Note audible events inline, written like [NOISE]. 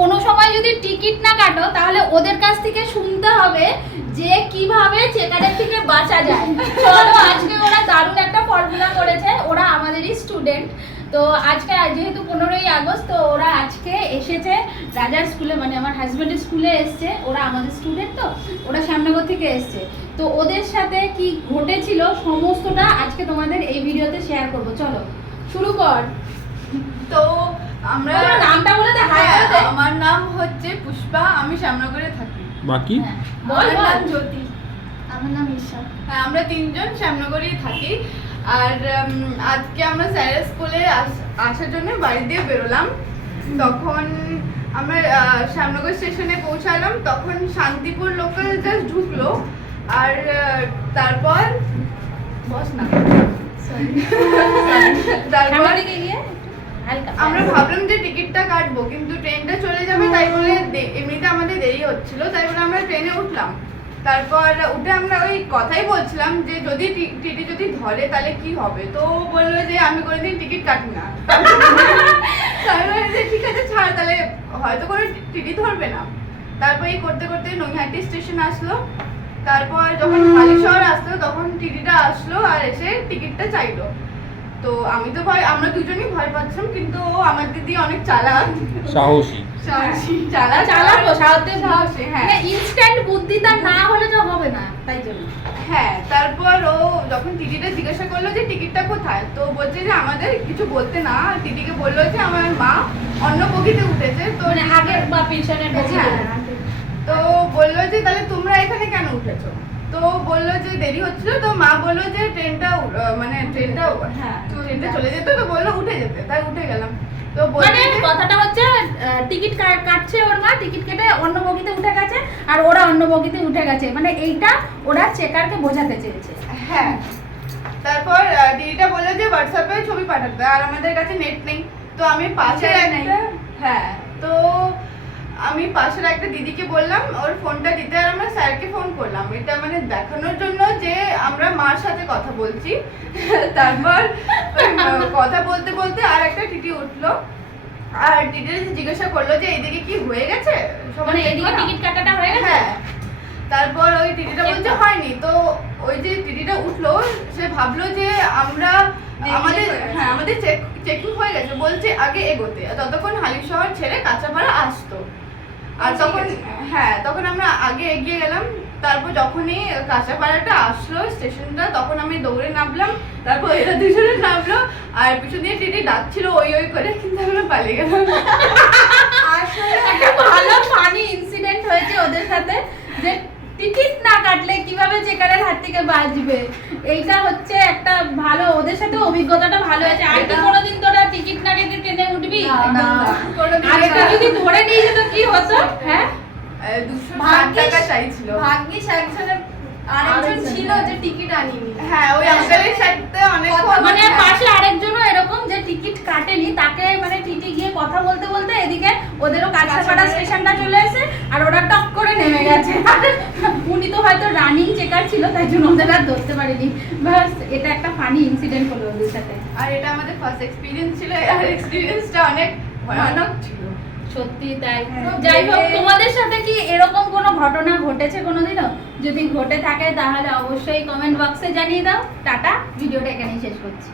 কোনো সময় যদি টিকিট না কাটো তাহলে ওদের কাছ থেকে শুনতে হবে যে কীভাবে চেকারের থেকে বাঁচা যায়। চলো আজকে ওরা দারুণ একটা ফর্মুলা করেছে। ওরা আমাদেরই স্টুডেন্ট তো আজকে যেহেতু পনেরোই আগস্ট তো ওরা আজকে এসেছে। রাজার স্কুলে মানে আমার হাজব্যান্ডের স্কুলে এসছে। ওরা আমাদের স্টুডেন্ট তো ওরা শ্যামনগর থেকে এসছে। তো ওদের সাথে কি ঘটেছিল সমস্তটা আজকে তোমাদের এই ভিডিওতে শেয়ার করব। চলো শুরু কর। তো আমরা নামটা বলে দে, হাই হ্যাঁ, বলে দে। আমার নাম হচ্ছে পুষ্পা আমি শ্যামনগরে থাকি। বাকি? হ্যাঁ, বল আমার বল। নাম জ্যোতি। আমার নাম ঈশা। হ্যাঁ আমরা তিনজন শ্যামনগরেই থাকি। আর আজকে আমরা স্যারের স্কুলে আস- আসার জন্য বাড়ি দিয়ে বেরোলাম। তখন আমরা শ্যামনগর স্টেশনে পৌঁছালাম। তখন শান্তিপুর লোকাল জাস্ট ঢুকলো। আর তারপর বস না। [LAUGHS] আমরা ভাবলাম যে টিকিটটা কাটবো কিন্তু ট্রেনটা চলে যাবে তাই বলে দে- এমনিতে আমাদের দেরি হচ্ছিল, তাই বলে আমরা ট্রেনে উঠলাম। তারপর উঠে আমরা ওই কথাই বলছিলাম যে, যদি টিটি যদি ধরে, তাহলে কি হবে? তো বলল যে, আমি কোনোদিন টিকিট কাটি না। [LAUGHS] ঠিক আছে, ছাড়, তাহলে হয়তো কোনো টিটি ধরবে না। তারপর এই করতে করতে নৈহাটি স্টেশন আসলো। তারপর যখন হালিশহর আসলো, তখন টিটিটা আসলো আর এসে টিকিটটা চাইলো। তো আমি তো ভয়, আমরা দুজনই ভয় পাচ্ছিলাম, কিন্তু আমার দিদি অনেক চালাক। সাহসী। চালাবো সাথে সাহসী, হ্যাঁ। ইনস্ট্যান্ট বুদ্ধি তার না হলে তো হবে না তাই জন্য। হ্যাঁ তারপর ও যখন টিটিটা জিজ্ঞাসা করল যে টিকিটটা কোথায় তো বলছে যে আমাদের কিছু বলতে না টিটিকে বলল যে আমার মা অন্য বগিতে উঠেছে তো আগের বা পিছনের। তো বলল যে তাহলে তোমরা এখানে কেন উঠেছো? তো বলল যে দেরি হচ্ছিল তো মা বলল যে ট্রেনটা মানে ট্রেনটা হ্যাঁ ট্রেনটা চলে যেত তো বলল উঠে যেতে তাই উঠে গেলাম। তো মানে কথাটা হচ্ছে টিকিট কাটছে ওর মা টিকিট কেটে অন্য বগিতে উঠে গেছে আর ওরা অন্য বগিতে উঠে গেছে। মানে এইটা ওরা চেকারকে বোঝাতে চেয়েছে। হ্যাঁ। তারপর দিদিটা বলল যে হোয়াটসঅ্যাপে ছবি পাঠাতে আর আমাদের কাছে নেট নেই। তো আমি। একটা হ্যাঁ। তো আমি পাশের একটা দিদিকে বললাম ওর ফোনটা দিতে আর আমরা স্যারকে ফোন করলাম। এটা মানে দেখানোর জন্য যে আমরা মার সাথে কথা বলছি। [LAUGHS] তারপর কথা বলতে বলতে আর একটা টিটি উঠল। আর টিটির জিজ্ঞাসা করল যে এইদিকে কি হয়ে গেছে? মানে এদিকে টিকিট কাটাটা হয়ে গেছে? হ্যাঁ। তারপর ওই টিটিটা বলছে হয়নি। তো ওই যে টিটিটা উঠল সে ভাবলো যে আমরা আমাদের হ্যাঁ আমাদের চেক চেকিং হয়ে গেছে। বলছে আগে এগোতে। ততক্ষণ হালিশহর ছেড়ে কাঁচাপাড়া আসতো। আর তখন হ্যাঁ তখন আমরা আগে এগিয়ে গেলাম তারপর যখনই কাঁচাপাড়াটা আসলো স্টেশনটা তখন আমি দৌড়ে নামলাম তারপর এরা দুজনে নামলো আর পিছন দিয়ে টিটি ডাকছিল ওই ওই করে কিন্তু আমরা পালিয়ে গেলাম। আসলে একটা ভালো ফানি ইনসিডেন্ট হয়েছে ওদের সাথে যে টিকিট না কাটলে কীভাবে চেকারের হাত থেকে বাঁচবে এইটা হচ্ছে একটা ভালো ওদের সাথে অভিজ্ঞতাটা ভালো হয়েছে। আর কোনোদিন তোরা টিকিট না কেটে ট্রেনে উঠবি না, কোনোদিন আর এটা না। যদি ধরে নিয়ে যেত কি হতো হ্যাঁ দুশো ষাট ভাগ্যিস- টাকা চাইছিল। ভাগ্যিস একজনের আরেকজন আরেকজন, ছিল হ্যাঁ। যে টিকিট আনিনি। হ্যাঁ ওই আঙ্কেলের সাথে অনেক মানে হ্যাঁ। পাশে আরেকজনও এরকম যে টিকিট কাটেনি তাকে মানে টিটি গিয়ে কথা বলতে বলতে এদিকে ওদেরও কাছাপাড়া স্টেশনটা চলে এসে আর ওরা টক করে নেমে গেছে। উনি তো হয়তো রানিং চেকার ছিল তাই জন্য ওদের আর ধরতে পারেনি। বাস এটা একটা ফানি ইনসিডেন্ট হলো ওদের সাথে। আর এটা আমাদের ফার্স্ট এক্সপিরিয়েন্স ছিল আর এক্সপিরিয়েন্সটা অনেক ভয়ানক ছিল। সত্যি তাই। যাই হোক, তোমাদের সাথে কি এরকম কোনো ঘটনা ঘটেছে কোনোদিনও? যদি ঘটে থাকে, তাহলে অবশ্যই কমেন্ট বক্সে জানিয়ে দাও। টাটা ভিডিওটা এখানেই শেষ করছি।